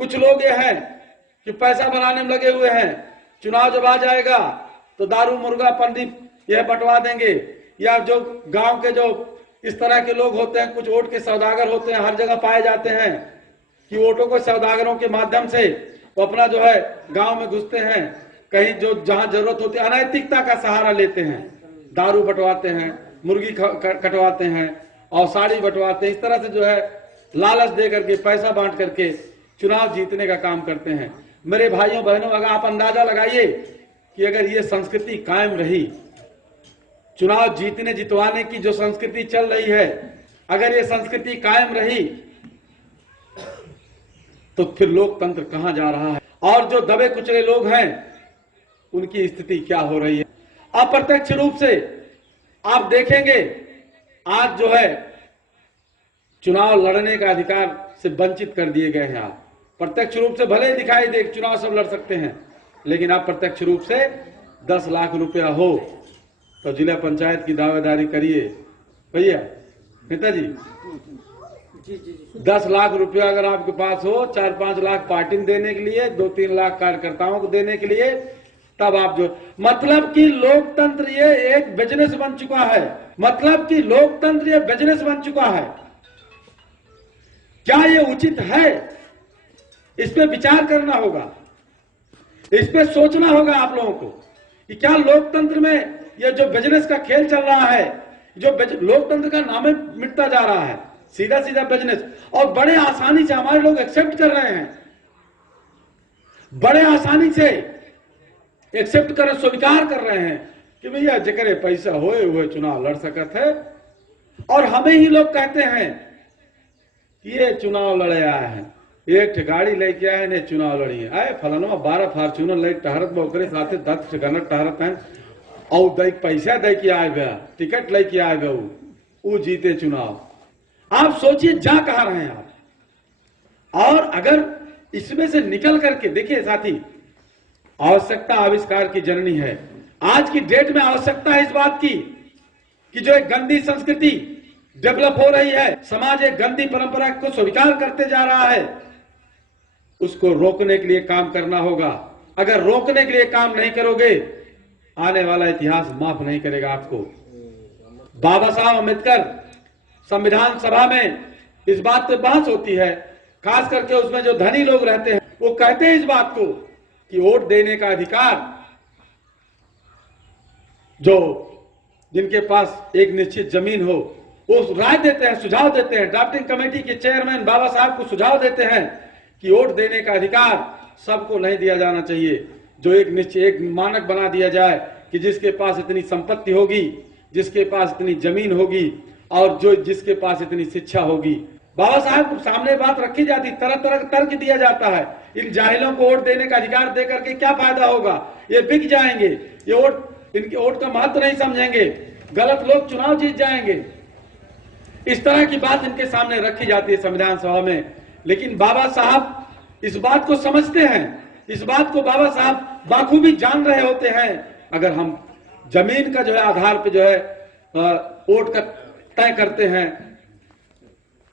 कुछ लोग ये हैं कि पैसा बनाने में लगे हुए हैं, चुनाव जब आ जाएगा तो दारू मुर्गा पंडित यह बंटवा देंगे, या जो गांव के जो इस तरह के लोग होते हैं, कुछ वोट के सौदागर होते हैं, हर जगह पाए जाते हैं कि वोटों को सौदागरों के माध्यम से वो अपना जो है गांव में घुसते हैं, कहीं जो जहां जरूरत होती है अनैतिकता का सहारा लेते हैं, दारू बंटवाते हैं, मुर्गी कटवाते हैं और साड़ी बंटवाते हैं, इस तरह से जो है लालच दे करके पैसा बांट करके चुनाव जीतने का काम करते हैं। मेरे भाइयों बहनों, अगर आप अंदाजा लगाइए कि अगर ये संस्कृति कायम रही, चुनाव जीतने जितवाने की जो संस्कृति चल रही है, अगर ये संस्कृति कायम रही तो फिर लोकतंत्र कहां जा रहा है और जो दबे कुचले लोग हैं उनकी स्थिति क्या हो रही है। अप्रत्यक्ष रूप से आप देखेंगे आज जो है चुनाव लड़ने का अधिकार से वंचित कर दिए गए हैं। आप प्रत्यक्ष रूप से भले ही दिखाई दे चुनाव सब लड़ सकते हैं, लेकिन आप प्रत्यक्ष रूप से 10 लाख रुपया हो तो जिला पंचायत की दावेदारी करिए भैया नेताजी। 10 लाख रुपया अगर आपके पास हो, 4-5 लाख पार्टी में देने के लिए, 2-3 लाख कार्यकर्ताओं को देने के लिए, तब आप जो मतलब कि लोकतंत्र ये एक बिजनेस बन चुका है। मतलब कि लोकतंत्र ये बिजनेस बन चुका है। क्या ये उचित है? इस पे विचार करना होगा, इस पे सोचना होगा आप लोगों को कि क्या लोकतंत्र में ये जो बिजनेस का खेल चल रहा है, जो लोकतंत्र का नाम मिटता जा रहा है, सीधा सीधा बिजनेस, और बड़े आसानी से हमारे लोग एक्सेप्ट कर रहे हैं, बड़े आसानी से एक्सेप्ट कर स्वीकार कर रहे हैं कि भैया जकरे पैसा होए हुए चुनाव लड़ सकत है। और हमें ही लोग कहते हैं कि ये चुनाव लड़े आए हैं, एक गाड़ी लेके आए ने चुनाव लड़ी आए, फलाना 12 फार्चूनर लेके टहरत बे साथे 10 ठिकाना टहरत हैं और दई पैसा दे के आए गया, टिकट लेके आए गए, वो जीते चुनाव। आप सोचिए जा कहां रहे हैं आप। और अगर इसमें से निकल करके देखिए साथी, आवश्यकता आविष्कार की जननी है। आज की डेट में आवश्यकता है इस बात की कि जो एक गंदी संस्कृति डेवलप हो रही है, समाज एक गंदी परंपरा को स्वीकार करते जा रहा है, उसको रोकने के लिए काम करना होगा। अगर रोकने के लिए काम नहीं करोगे, आने वाला इतिहास माफ नहीं करेगा आपको। बाबा साहब अम्बेडकर संविधान सभा में इस बात पे बहस होती है, खास करके उसमें जो धनी लोग रहते हैं वो कहते हैं इस बात को कि वोट देने का अधिकार जो जिनके पास एक निश्चित जमीन हो वो राय देते हैं, सुझाव देते हैं। ड्राफ्टिंग कमेटी के चेयरमैन बाबा साहब को सुझाव देते हैं कि वोट देने का अधिकार सबको नहीं दिया जाना चाहिए, जो एक निश्चित एक मानक बना दिया जाए कि जिसके पास इतनी संपत्ति होगी, जिसके पास इतनी जमीन होगी और जो जिसके पास इतनी शिक्षा होगी। बाबा साहब को सामने बात रखी जाती, तरह तरह का तर्क दिया जाता है। इन जाहिलों को वोट देने का अधिकार दे करके क्या फायदा होगा, ये बिक जाएंगे, ये वोट इनके वोट का महत्व नहीं समझेंगे, गलत लोग चुनाव जीत जाएंगे। इस तरह की बात इनके सामने रखी जाती है संविधान सभा में। लेकिन बाबा साहब इस बात को समझते हैं, इस बात को बाबा साहब बाखूबी जान रहे होते हैं। अगर हम जमीन का जो है आधार पे जो है वोट का तय करते हैं,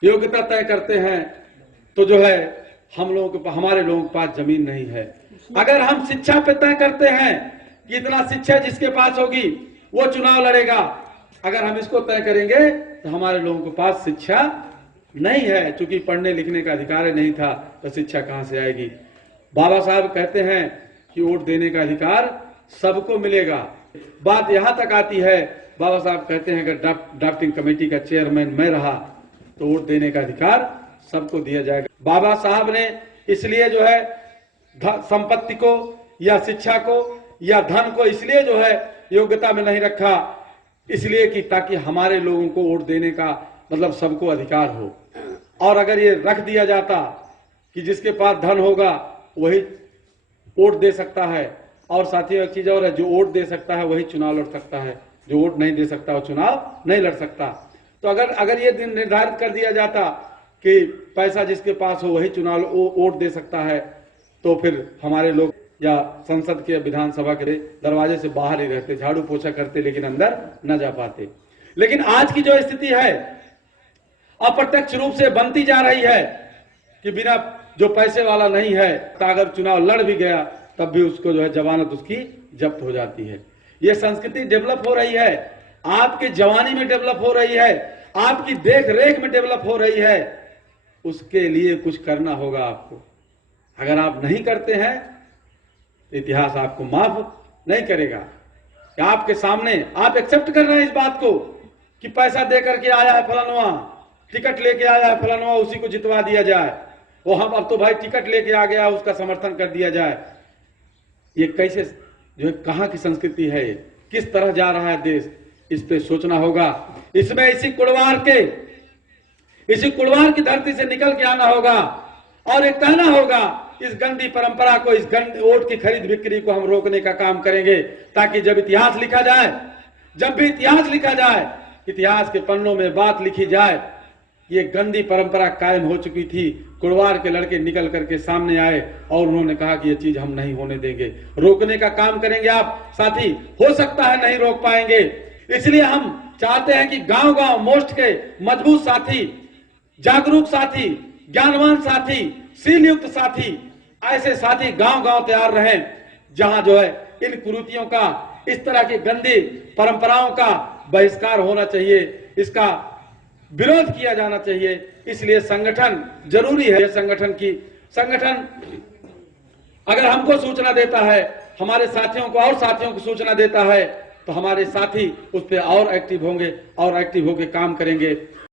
योग्यता तय करते हैं, तो जो है हम लोगों के हमारे लोगों के पास जमीन नहीं है। अगर हम शिक्षा पे तय करते हैं कि इतना शिक्षा जिसके पास होगी वो चुनाव लड़ेगा, अगर हम इसको तय करेंगे तो हमारे लोगों के पास शिक्षा नहीं है, क्योंकि पढ़ने लिखने का अधिकार नहीं था तो शिक्षा कहां से आएगी। बाबा साहब कहते हैं कि वोट देने का अधिकार सबको मिलेगा। बात यहां तक आती है, बाबा साहब कहते हैं अगर ड्राफ्टिंग कमेटी का चेयरमैन मैं रहा तो वोट देने का अधिकार सबको दिया जाएगा। बाबा साहब ने इसलिए जो है संपत्ति को या शिक्षा को या धन को इसलिए जो है योग्यता में नहीं रखा, इसलिए कि ताकि हमारे लोगों को वोट देने का मतलब सबको अधिकार हो। और अगर ये रख दिया जाता कि जिसके पास धन होगा वही वोट दे सकता है, और साथियों एक चीज और है, जो वोट दे सकता है वही चुनाव लड़ सकता है, जो वोट नहीं दे सकता वो चुनाव नहीं लड़ सकता। तो अगर ये दिन निर्धारित कर दिया जाता कि पैसा जिसके पास हो वही चुनाव वोट दे सकता है, तो फिर हमारे लोग या संसद के विधानसभा के दरवाजे से बाहर ही रहते, झाड़ू पोछा करते, लेकिन अंदर न जा पाते। लेकिन आज की जो स्थिति है अप्रत्यक्ष रूप से बनती जा रही है कि बिना जो पैसे वाला नहीं है, तो अगर चुनाव लड़ भी गया तब भी उसको जो है जमानत उसकी जब्त हो जाती है। ये संस्कृति डेवलप हो रही है, आपके जवानी में डेवलप हो रही है, आपकी देख रेख में डेवलप हो रही है। उसके लिए कुछ करना होगा आपको। अगर आप नहीं करते हैं तो इतिहास आपको माफ नहीं करेगा। कि आपके सामने आप एक्सेप्ट कर रहे हैं इस बात को कि पैसा दे करके आया है फलानवा, टिकट लेके आया है फलानवा, उसी को जितवा दिया जाए। वो हम अब तो भाई टिकट लेके आ गया, उसका समर्थन कर दिया जाए। ये कैसे, जो कहां की संस्कृति है, किस तरह जा रहा है देश, इस पे सोचना होगा। इसमें इसी कुड़वार की धरती से निकल के आना होगा और एक कहना होगा, इस गंदी परंपरा को, इस गंदी वोट की खरीद बिक्री को हम रोकने का काम करेंगे, ताकि जब इतिहास लिखा जाए, जब भी इतिहास लिखा जाए, इतिहास के पन्नों में बात लिखी जाए, ये गंदी परंपरा कायम हो चुकी थी। कुड़वार के लड़के निकल करके सामने आए और उन्होंने कहा कि ये चीज हम नहीं होने देंगे, रोकने का काम करेंगे। आप साथी, हो सकता है नहीं रोक पाएंगे, इसलिए हम चाहते हैं कि गांव गांव मोस्ट के मजबूत साथी, जागरूक साथी, ज्ञानवान साथी, सील युक्त साथी, ऐसे साथी गांव गांव तैयार रहें, जहां जो है इन कुरीतियों का, इस तरह की गंदी परंपराओं का बहिष्कार होना चाहिए, इसका विरोध किया जाना चाहिए। इसलिए संगठन जरूरी है। संगठन अगर हमको सूचना देता है, हमारे साथियों को और साथियों को सूचना देता है, तो हमारे साथी उस पर और एक्टिव होंगे और एक्टिव होकर काम करेंगे।